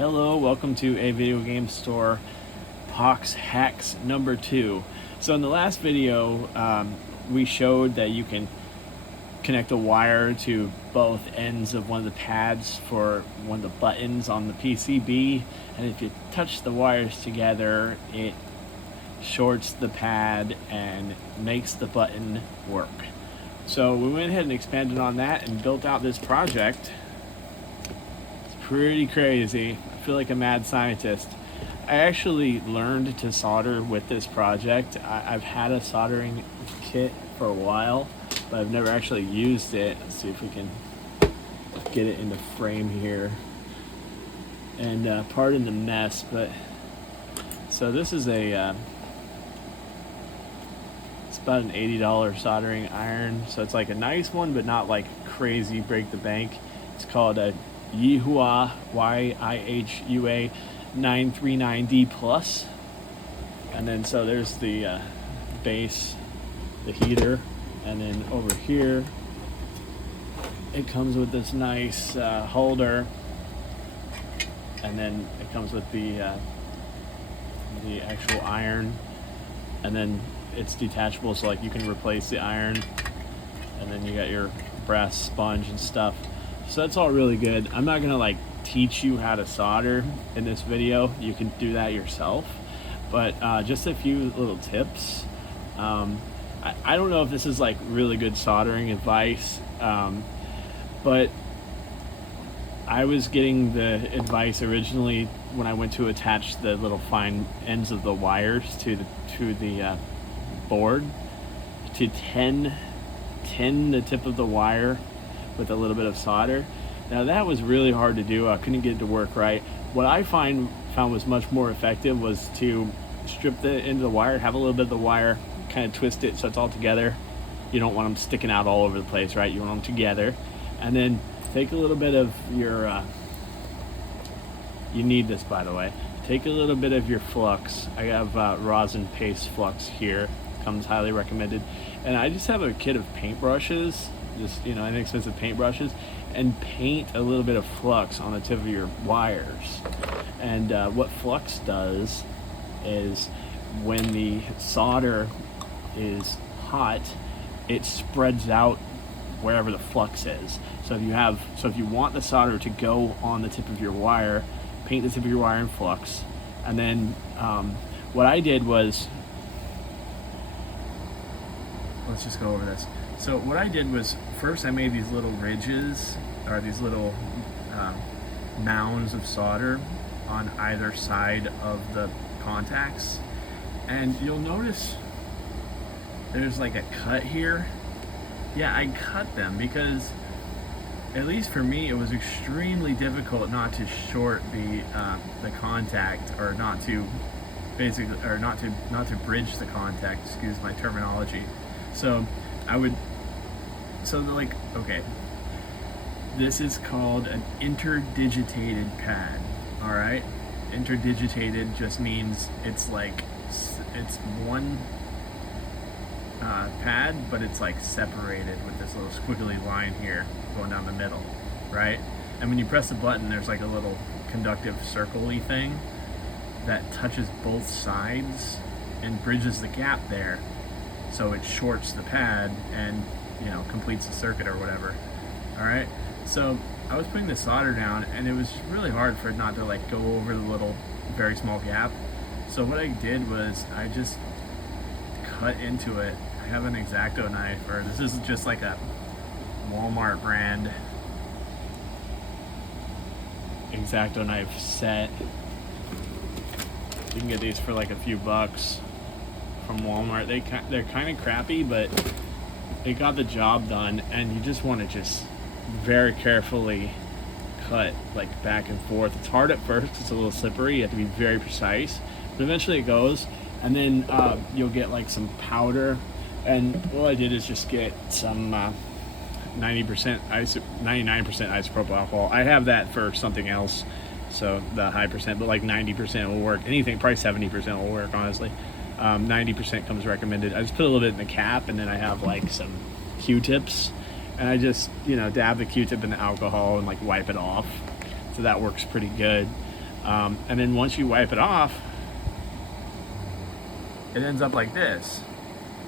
Hello, welcome to a video game store POX hacks number 2. So in the last video, we showed that you can connect a wire to both ends of one of the pads for one of the buttons on the PCB, and if you touch the wires together, it shorts the pad and makes the button work. So we went ahead and expanded on that and built out this project. Pretty crazy. I feel like a mad scientist. I actually learned to solder with this project. I've had a soldering kit for a while, but I've never actually used it. Let's see if we can get it in the frame here. And pardon the mess, but so this is it's about an $80 soldering iron. So it's like a nice one, but not like crazy break the bank. It's called a Yihua, Y-I-H-U-A 939D plus. And then so there's the base, the heater, and then over here it comes with this nice holder, and then it comes with the actual iron, and then it's detachable, so like you can replace the iron, and then you got your brass sponge and stuff. So that's all really good. I'm not gonna like teach you how to solder in this video. You can do that yourself. But just a few little tips. I don't know if this is like really good soldering advice, but I was getting the advice originally when I went to attach the little fine ends of the wires to the board, to tin the tip of the wire with a little bit of solder. Now that was really hard to do. I couldn't get it to work right. What I found was much more effective was to strip the end of the wire, have a little bit of the wire, kind of twist it so it's all together. You don't want them sticking out all over the place, right? You want them together. And then take a little bit of your, you need this by the way, take a little bit of your flux. I have rosin paste flux here, comes highly recommended. And I just have a kit of paintbrushes, just inexpensive paintbrushes, and paint a little bit of flux on the tip of your wires. And what flux does is when the solder is hot, it spreads out wherever the flux is. So if you want the solder to go on the tip of your wire, paint the tip of your wire in flux. And then what I did was, let's just go over this. So what I did was, first I made these little ridges, or these little mounds of solder on either side of the contacts. And you'll notice there's like a cut here. Yeah, I cut them because, at least for me, it was extremely difficult not to short the contact, or not to bridge the contact, excuse my terminology. So okay, this is called an interdigitated pad. All right, interdigitated just means it's one pad, but it's like separated with this little squiggly line here going down the middle, right? And when you press the button, there's like a little conductive circle-y thing that touches both sides and bridges the gap there, so it shorts the pad and completes the circuit or whatever. All right, so I was putting the solder down, and it was really hard for it not to like go over the little very small gap. So what I did was I just cut into it. I have an X-Acto knife, or this is just like a Walmart brand X-Acto knife set. You can get these for like a few bucks from Walmart. They're kind of crappy, but it got the job done. And you just want to just very carefully cut like back and forth. It's hard at first, it's a little slippery, you have to be very precise, but eventually it goes. And then you'll get like some powder, and what I did is just get some 99% isopropyl alcohol. I have that for something else, so the high percent, but like 90% will work. Anything, probably 70% will work, honestly. 90% comes recommended. I just put a little bit in the cap, and then I have like some Q-tips, and I just dab the Q-tip in the alcohol and like wipe it off. So that works pretty good. And then once you wipe it off, it ends up like this.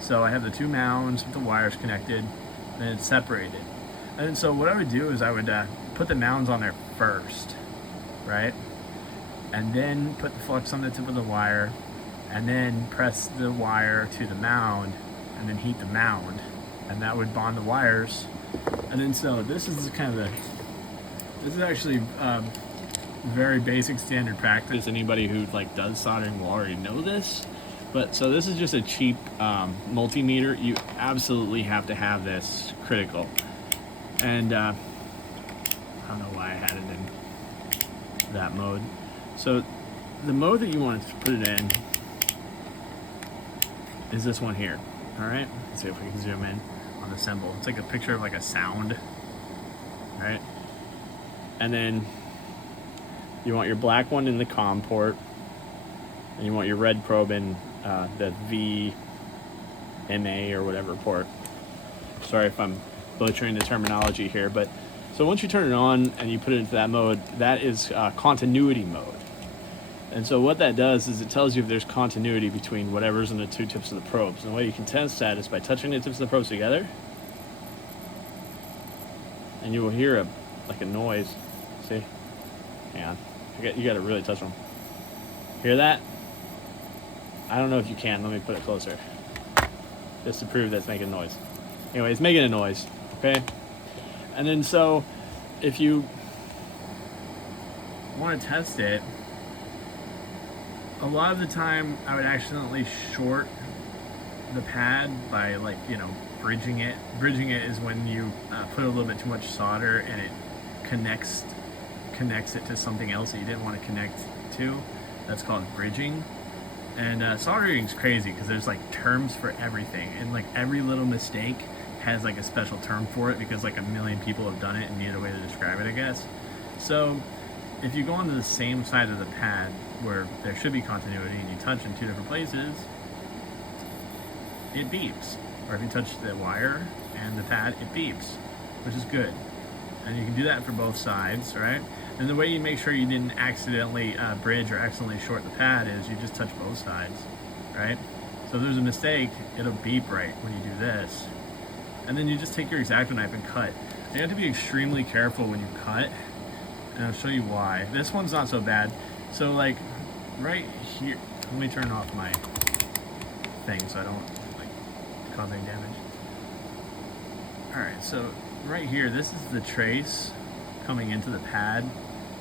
So I have the two mounds with the wires connected, and it's separated. And then so what I would do is I would put the mounds on there first, right? And then put the flux on the tip of the wire, and then press the wire to the mound, and then heat the mound, and that would bond the wires. And then so this is kind of this is actually very basic standard practice. Anybody who like does soldering will already know this. But so this is just a cheap multimeter. You absolutely have to have this, critical. And I don't know why I had it in that mode. So the mode that you want to put it in is this one here. All right, let's see if we can zoom in on the symbol. It's like a picture of like a sound, right? And then you want your black one in the COM port, and you want your red probe in the VMA or whatever port. Sorry if I'm butchering the terminology here, but so once you turn it on and you put it into that mode, that is continuity mode. And so what that does is it tells you if there's continuity between whatever's in the two tips of the probes. And the way you can test that is by touching the tips of the probes together, and you will hear a noise. See? Hang on. You got to really touch them. Hear that? I don't know if you can. Let me put it closer, just to prove that it's making noise. Anyway, it's making a noise, okay? And then so, if you want to test it, a lot of the time I would accidentally short the pad by, like, you know, bridging it. Bridging it is when you put a little bit too much solder and it connects it to something else that you didn't want to connect to. That's called bridging. And soldering is crazy because there's like terms for everything, and like every little mistake has like a special term for it because like a million people have done it and need a way to describe it, I guess. So if you go onto the same side of the pad where there should be continuity and you touch in two different places, it beeps. Or if you touch the wire and the pad, it beeps, which is good. And you can do that for both sides, right? And the way you make sure you didn't accidentally bridge or accidentally short the pad is you just touch both sides, right? So if there's a mistake, it'll beep right when you do this. And then you just take your X-Acto knife and cut. You have to be extremely careful when you cut, and I'll show you why. This one's not so bad. So like right here, let me turn off my thing so I don't like cause any damage. All right, so right here, this is the trace coming into the pad.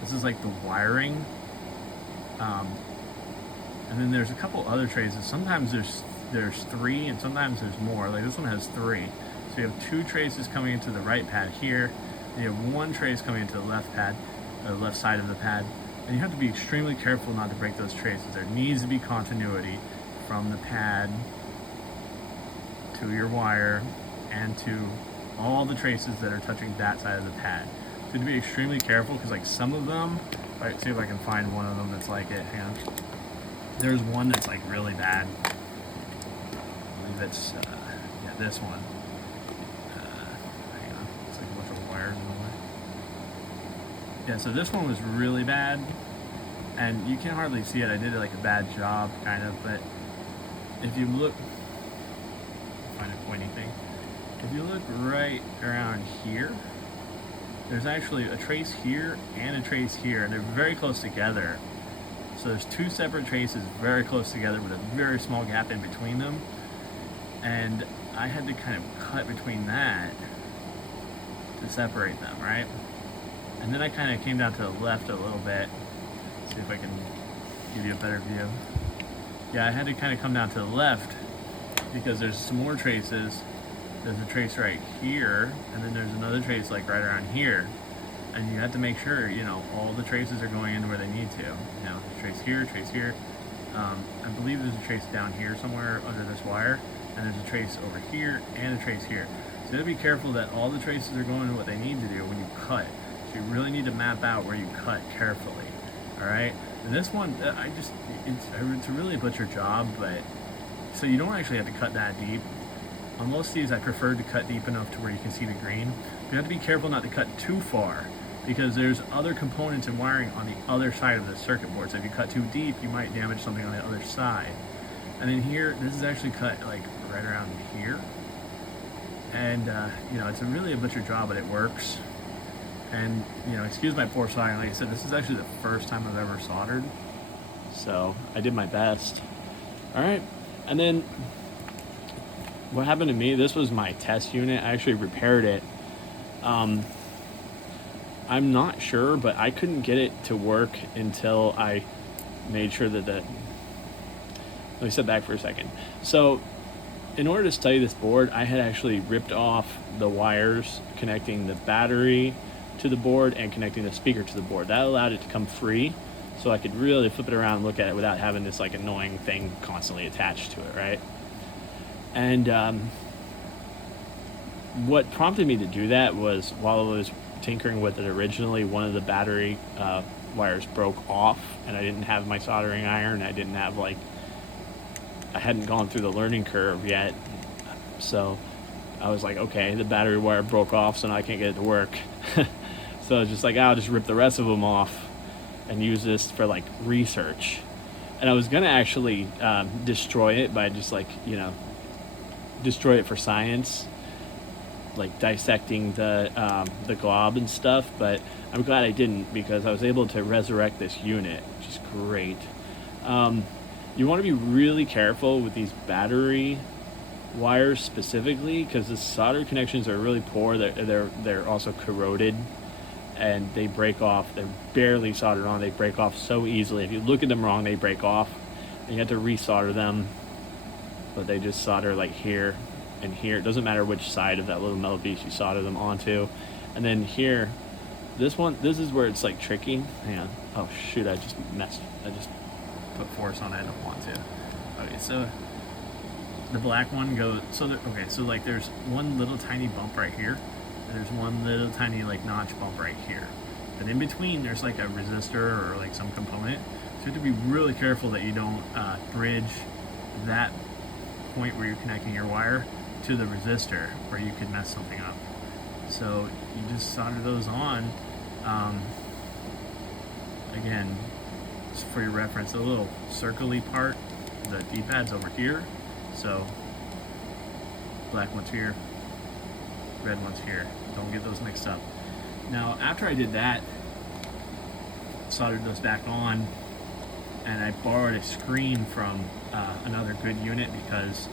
This is like the wiring. And then there's a couple other traces. Sometimes there's three, and sometimes there's more. Like this one has three. So you have two traces coming into the right pad here, and you have one trace coming into the left pad, the left side of the pad. And you have to be extremely careful not to break those traces. There needs to be continuity from the pad to your wire and to all the traces that are touching that side of the pad. So to be extremely careful, because like some of them, see if I can find one of them that's like it. Hang on. There's one that's like really bad. I believe it's yeah, this one. Hang on, it's like a bunch of wires in the way. Yeah, so this one was really bad, and you can hardly see it. I did like a bad job, kind of, but if you look, find a pointy thing. If you look right around here, there's actually a trace here and a trace here, and they're very close together. So there's two separate traces very close together with a very small gap in between them. And I had to kind of cut between that to separate them, right? And then I kind of came down to the left a little bit. See if I can give you a better view. Yeah, I had to kind of come down to the left because there's some more traces. There's a trace right here, and then there's another trace like right around here. And you have to make sure, you know, all the traces are going in where they need to. You know, trace here, trace here. I believe there's a trace down here somewhere under this wire, and there's a trace over here and a trace here. So you have to be careful that all the traces are going to what they need to do when you cut. So you really need to map out where you cut carefully. All right. And this one, it's really a butcher job, but so you don't actually have to cut that deep. On most of these, I prefer to cut deep enough to where you can see the green. You have to be careful not to cut too far, because there's other components and wiring on the other side of the circuit board. So if you cut too deep, you might damage something on the other side. And then here, this is actually cut like right around here. And you know, it's really a butcher job, but it works. And you know, excuse my poor soldering. Like I said, this is actually the first time I've ever soldered, so I did my best. All right, and then what happened to me? This was my test unit. I actually repaired it. I'm not sure, but I couldn't get it to work until I made sure that let me step back for a second. So in order to study this board, I had actually ripped off the wires connecting the battery to the board and connecting the speaker to the board. That allowed it to come free, so I could really flip it around and look at it without having this like annoying thing constantly attached to it, right? And what prompted me to do that was, while I was tinkering with it originally, one of the battery wires broke off, and I didn't have my soldering iron. I didn't have I hadn't gone through the learning curve yet, so I was like, okay, the battery wire broke off, so now I can't get it to work. So I was just like, I'll just rip the rest of them off and use this for like research. And I was gonna actually destroy it by just destroy it for science, like dissecting the glob and stuff. But I'm glad I didn't, because I was able to resurrect this unit, which is great. You want to be really careful with these battery wires specifically, because the solder connections are really poor. They're also corroded, and they break off. They're barely soldered on. They break off so easily. If you look at them wrong, they break off, and you have to resolder them. But they just solder like here and here. It doesn't matter which side of that little metal piece you solder them onto. And then here, this is where it's like tricky. Hang on. Oh shoot! I just put force on it. I don't want to. Okay, so the black one goes, so like there's one little tiny bump right here, and there's one little tiny like notch bump right here, and in between there's like a resistor or like some component. So you have to be really careful that you don't bridge that point where you're connecting your wire to the resistor, where you could mess something up. So you just solder those on. Again, just for your reference, the little circle-y part, the D-pad's over here. So black one's here, red one's here. Don't get those mixed up. Now, after I did that, soldered those back on, and I borrowed a screen from another good unit, because,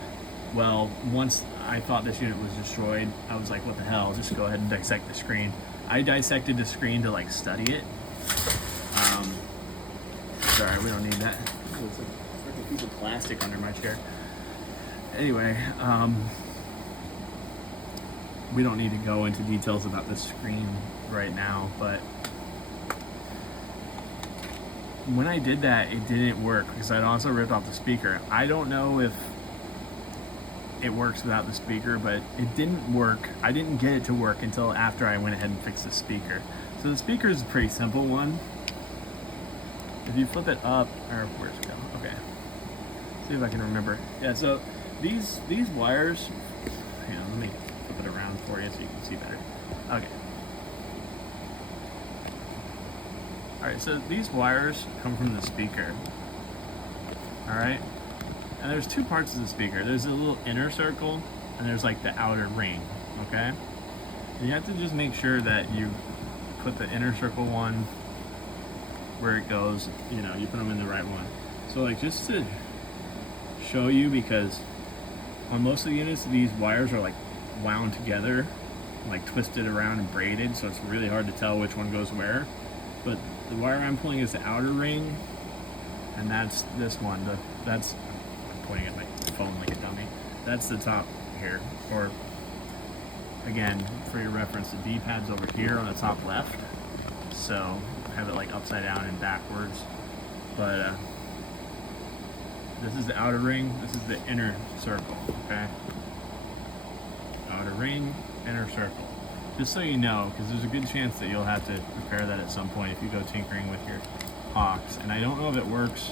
well, once I thought this unit was destroyed, I was like, what the hell, just go ahead and dissect the screen. I dissected the screen to like study it. Sorry, we don't need that. There's a freaking piece of plastic under my chair. Anyway, we don't need to go into details about this screen right now, but when I did that, it didn't work, because I'd also ripped off the speaker. I don't know if it works without the speaker, but it didn't work. I didn't get it to work until after I went ahead and fixed the speaker. So the speaker is a pretty simple one. If you flip it up, or where's it go? Okay. See if I can remember. Yeah, so these wires, hang on, let me flip it around for you so you can see better. Okay. Alright, so these wires come from the speaker. Alright? And there's two parts of the speaker. There's a little inner circle, and there's like the outer ring, okay? And you have to just make sure that you put the inner circle one where it goes, you put them in the right one. So like, just to show you, because on most of the units, these wires are like wound together, like twisted around and braided, so it's really hard to tell which one goes where. But the wire I'm pulling is the outer ring, and that's this one. I'm pointing at my phone like a dummy. That's the top here. Or again, for your reference, the D-pad's over here on the top left. So I have it like upside down and backwards. But this is the outer ring. This is the inner circle. Okay. Outer ring, inner circle. Just so you know, because there's a good chance that you'll have to repair that at some point if you go tinkering with your POX. And I don't know if it works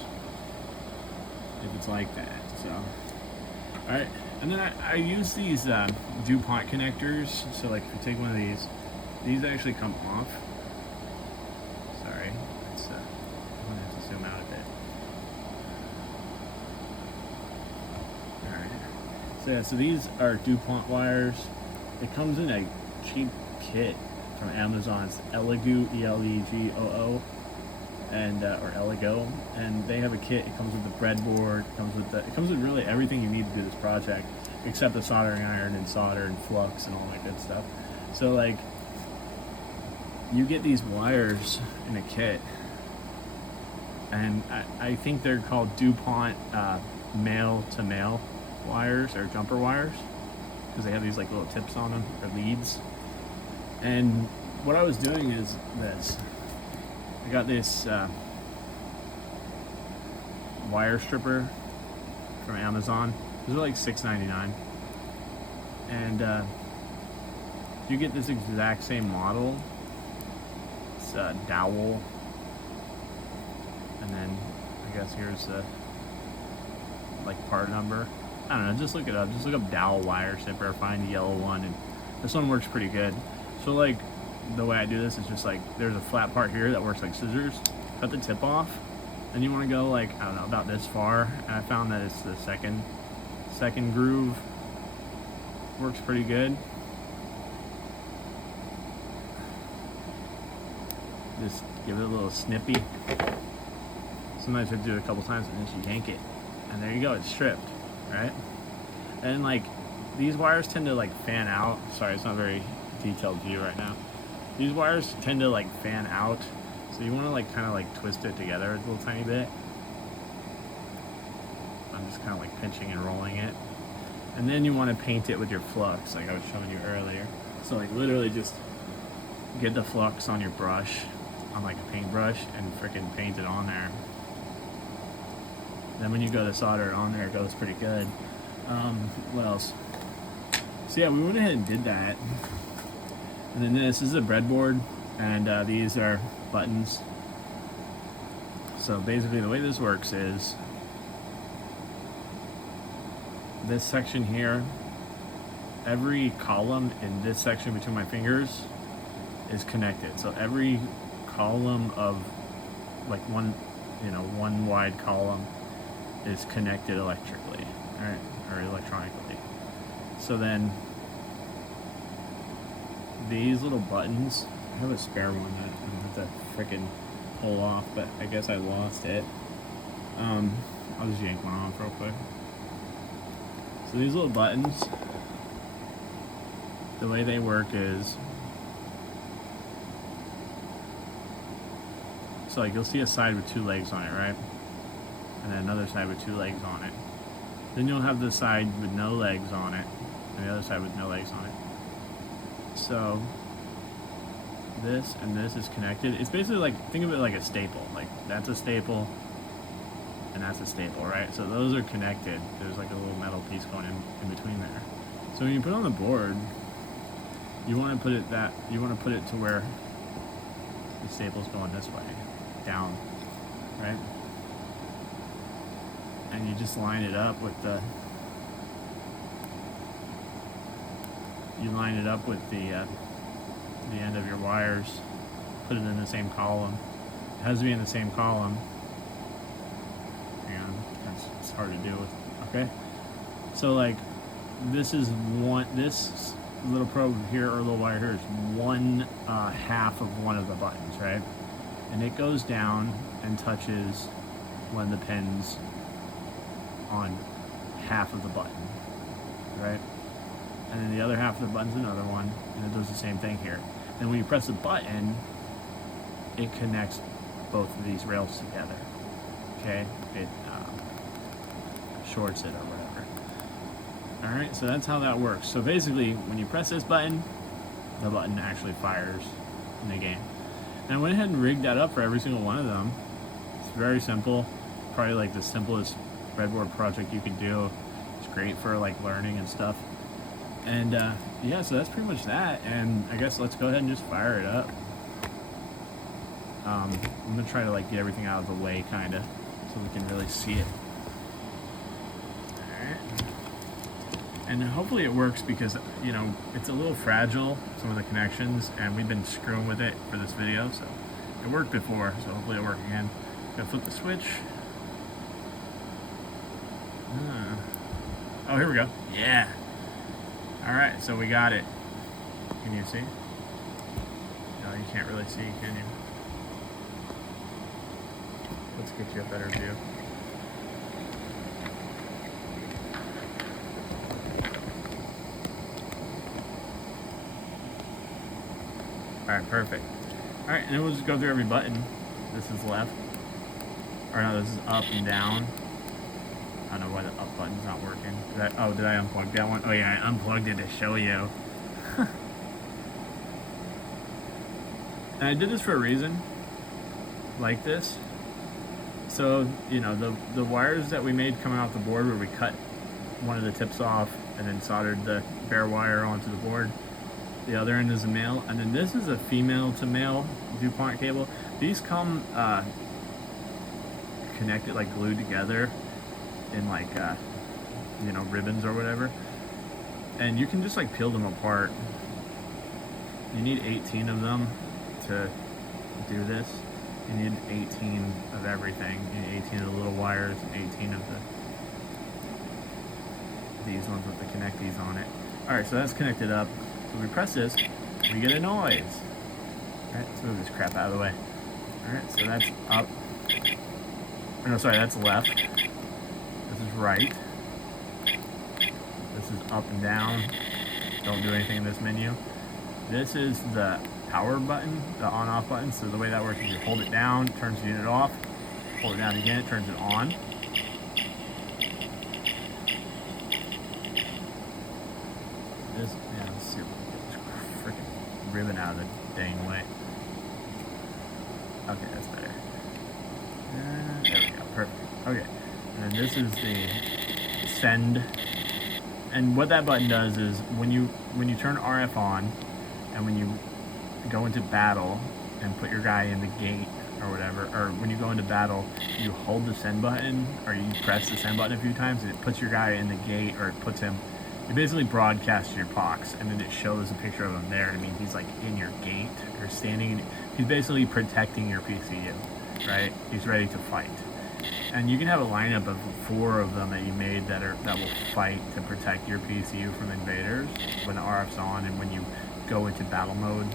if it's like that. So, all right. And then I use these DuPont connectors. So like, if you take one of these actually come off. So yeah, so these are DuPont wires. It comes in a cheap kit from Amazon. It's Elegoo, E-L-E-G-O-O, and or Elego, and they have a kit. It comes with the breadboard. It comes with really everything you need to do this project, except the soldering iron and solder and flux and all that good stuff. So like, you get these wires in a kit, and I think they're called DuPont male-to-male wires or jumper wires, because they have these like little tips on them, or leads. And what I was doing is this. I got this wire stripper from Amazon. These are like $6.99, and you get this exact same model. It's a dowel, and then I guess here's the like part number. I don't know, just look it up. Just look up dowel wire stripper, find the yellow one, and this one works pretty good. So like, the way I do this is just like, there's a flat part here that works like scissors. Cut the tip off, and you want to go like, I don't know, about this far. And I found that it's the second groove. Works pretty good. Just give it a little snippy. Sometimes you have to do it a couple times and then you yank it, and there you go, it's stripped, right? And like, these wires tend to like fan out. Sorry, it's not a very detailed view right now. These wires tend to like fan out, so you want to like kind of like twist it together a little tiny bit. I'm just kind of like pinching and rolling it, and then you want to paint it with your flux, like I was showing you earlier. So like, literally just get the flux on your brush, on like a paintbrush, and freaking paint it on there. Then when you go to solder it on there, it goes pretty good. What else? So yeah, we went ahead and did that. And then this is a breadboard, and these are buttons. So basically the way this works is, this section here, every column in this section between my fingers is connected. So every column of like one wide column is connected electrically, right, or electronically. So then these little buttons, I have a spare one that I have to freaking pull off, but I guess I lost it. I'll just yank one off real quick. So these little buttons, the way they work is, so like, you'll see a side with two legs on it, right? And then another side with two legs on it. Then you'll have the side with no legs on it, and the other side with no legs on it. So this and this is connected. It's basically like, think of it like a staple. Like, that's a staple, and that's a staple, right? So those are connected. There's like a little metal piece going in between there. So when you put it on the board, you want to put it to where the staple's going this way, down, right? And you just line it up with the end of your wires, put it in the same column. It has to be in the same column. And it's hard to do with, okay? So like, this little probe here, or little wire here, is one half of one of the buttons, right? And it goes down and touches one of the pins on half of the button, right? And then the other half of the button's another one, and it does the same thing here. And when you press the button, it connects both of these rails together, okay? It shorts it or whatever. All right, so that's how that works. So basically, when you press this button, the button actually fires in the game. And I went ahead and rigged that up for every single one of them. It's very simple, probably like the simplest breadboard project you could do. It's great for like learning and stuff. And yeah, so that's pretty much that. And I guess let's go ahead and just fire it up. I'm gonna try to like get everything out of the way, kinda, so we can really see it. All right. And hopefully it works, because, you know, it's a little fragile, some of the connections, and we've been screwing with it for this video, so it worked before, so hopefully it'll work again. Gonna flip the switch. Oh, here we go. Yeah. All right, so we got it. Can you see? No, you can't really see, can you? Let's get you a better view. All right, perfect. All right, and then we'll just go through every button. This is left. Or no, this is up and down. I don't know why the up button's not working. Did I unplug that one? Oh yeah, I unplugged it to show you. And I did this for a reason, like this. So, you know, the wires that we made coming off the board where we cut one of the tips off and then soldered the bare wire onto the board. The other end is a male, and then this is a female to male DuPont cable. These come connected, like glued together in like, you know, ribbons or whatever. And you can just like peel them apart. You need 18 of them to do this. You need 18 of everything. You need 18 of the little wires, 18 of these ones with the connecties on it. Alright, so that's connected up. So we press this, we get a noise. Alright, let's move this crap out of the way. Alright, so that's up. Oh, no, sorry, that's left. This is right. This is up and down. Don't do anything in this menu. This is the power button, the on-off button. So the way that works is you hold it down, it turns the unit off. Hold it down again, it turns it on. This, yeah, let's see if we can get this freaking ribbon out of the dang way. Okay, that's better. There we go, perfect. Okay, and then this is the send. And what that button does is when you turn RF on, and when you go into battle and put your guy in the gate or whatever, or when you go into battle, you hold the send button or you press the send button a few times and it puts your guy in the gate, or it puts him, you basically broadcast your POX and then it shows a picture of him there. I mean, he's like in your gate or standing, he's basically protecting your PCU, right? He's ready to fight. And you can have a lineup of 4 of them that you made that will fight to protect your PCU from invaders when the RF's on and when you go into battle mode.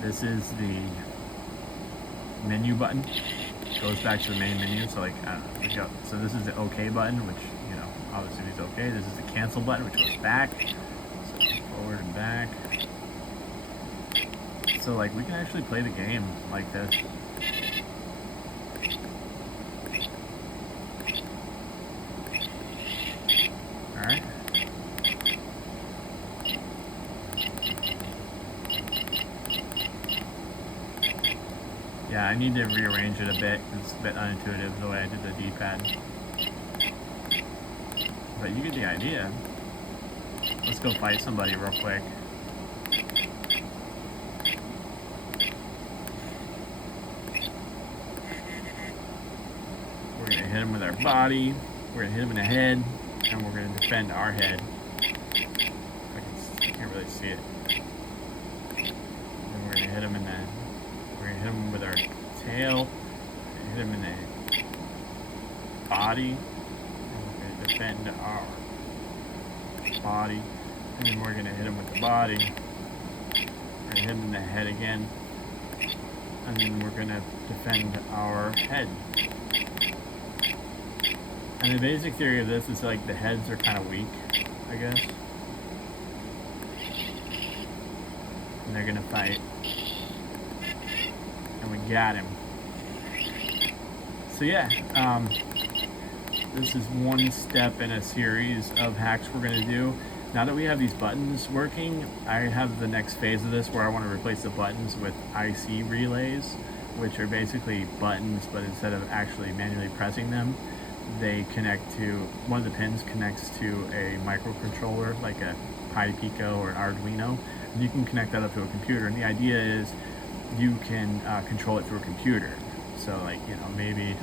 This is the menu button. Goes back to the main menu. So like, so this is the OK button, which, you know, obviously is OK. This is the cancel button, which goes back. So forward and back. So like, we can actually play the game like this. All right. Yeah, I need to rearrange it a bit. It's a bit unintuitive the way I did the D-pad. But you get the idea. Let's go fight somebody real quick. We're going to hit him with our body. We're going to hit him in the head. And we're going to defend our head. I can't really see it. And we're going to hit him in the... We're going to hit him with our tail, hit him in the body, and we're going to defend our body, and then we're going to hit him with the body, we're going to hit him in the head again, and then we're going to defend our head. And the basic theory of this is like the heads are kind of weak, I guess, and they're going to fight. And we got him. So yeah, this is one step in a series of hacks we're going to do. Now that we have these buttons working, I have the next phase of this where I want to replace the buttons with IC relays, which are basically buttons, but instead of actually manually pressing them, they connect to, one of the pins connects to a microcontroller, like a Pi Pico or Arduino, and you can connect that up to a computer. And the idea is you can control it through a computer. So like, you know, maybe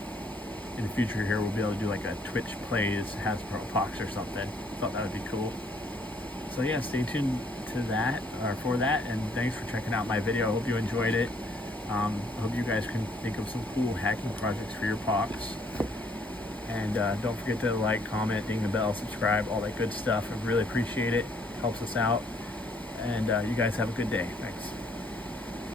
in the future here we'll be able to do like a Twitch plays Hasbro P-O-X or something. Thought that would be cool. So yeah, stay tuned to that, or for that, and thanks for checking out my video. I hope you enjoyed it. I hope you guys can think of some cool hacking projects for your POX. And don't forget to like, comment, ding the bell, subscribe, all that good stuff. I really appreciate it. Helps us out. And you guys have a good day. Thanks.